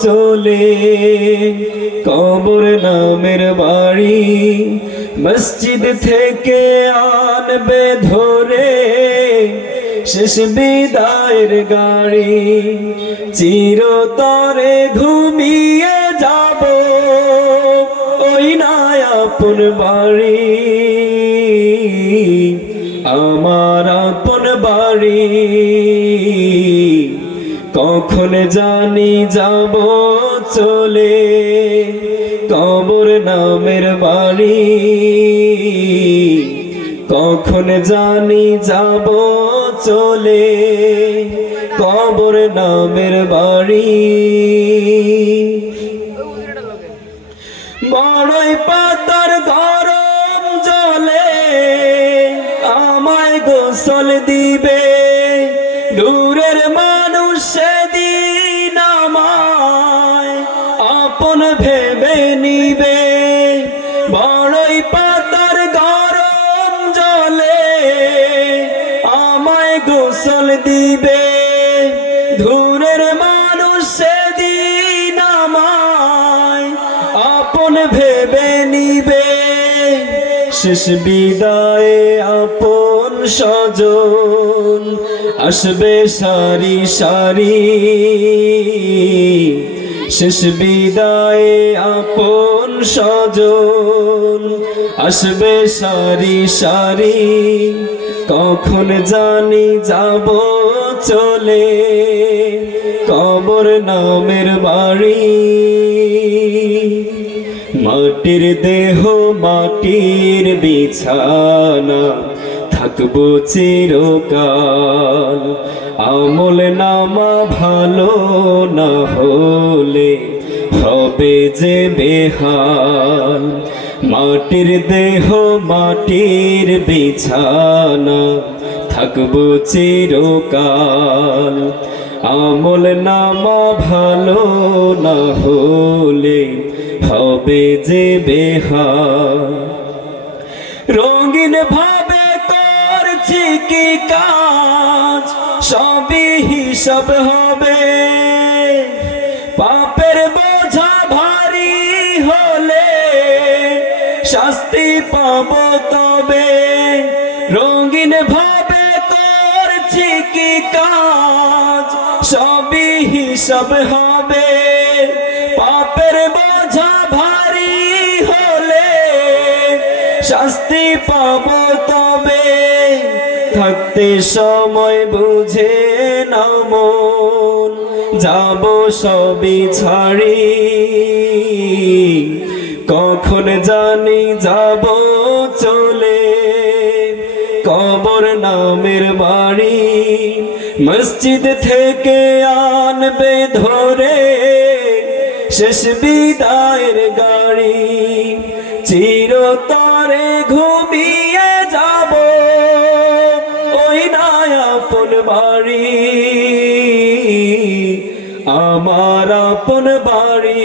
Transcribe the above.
চলে কবর নামের বাড়ি মসজিদ থেকে আনবে ধরে শেষ বিদায়ের গাড়ি চিরতরে ঘুমিয়ে যাব ওই না আপন বাড়ি আমার আপন বাড়ি কখন জানি যাব চলে কবর নামের বাড়ি কখন জানি যাব চলে কবর নামের বাড়ি বড়ই পাতার গরম জলে আমায় গোসল দিবে দূরের মানুষ সেদিন আমায় আপন ভেবে নিবে বড়ই পাতার গরম জলে আমায় গোসল দিবে দূরের মানুষ সেদিন আমায় আপন ভেবে নিবে শেষ বিদায়ে আপন স্বজন আসবে সারি সারি শেষ বিদায়ে আপন স্বজন আসবে সারি সারি কখন জানি যাব চলে কবর নামের বাড়ি মাটির দেহ মাটির বিছানা থাকবো চিরকাল আমল নামা ভালো না হলে হবে যে বেহাল মাটির দেহ মাটির বিছানা থাকবো চিরকাল আমল নামা ভালো না হলে হবে যে বেহাল রঙিন ভাবে করছি কি কাজ সবই হিসাব হবে পাপের বোঝা ভারী হলে শাস্তি পাবো তবে রঙিন ভাবে করছি কি কাজ সবই হিসাব হবে পাপের বোঝা ভারী হলে শাস্তি পাবো তবে থাকতে সময় বুঝে নাও মন যাব সবই ছাড়ি কখন জানি যাব চলে কবর নামের বাড়ি মসজিদ থেকে আনবে ধরে শেষ বিদায়ের গাড়ি চিরতরে ঘুমিয়ে যাব ওই না আপন বাড়ি আমার আপন বাড়ি।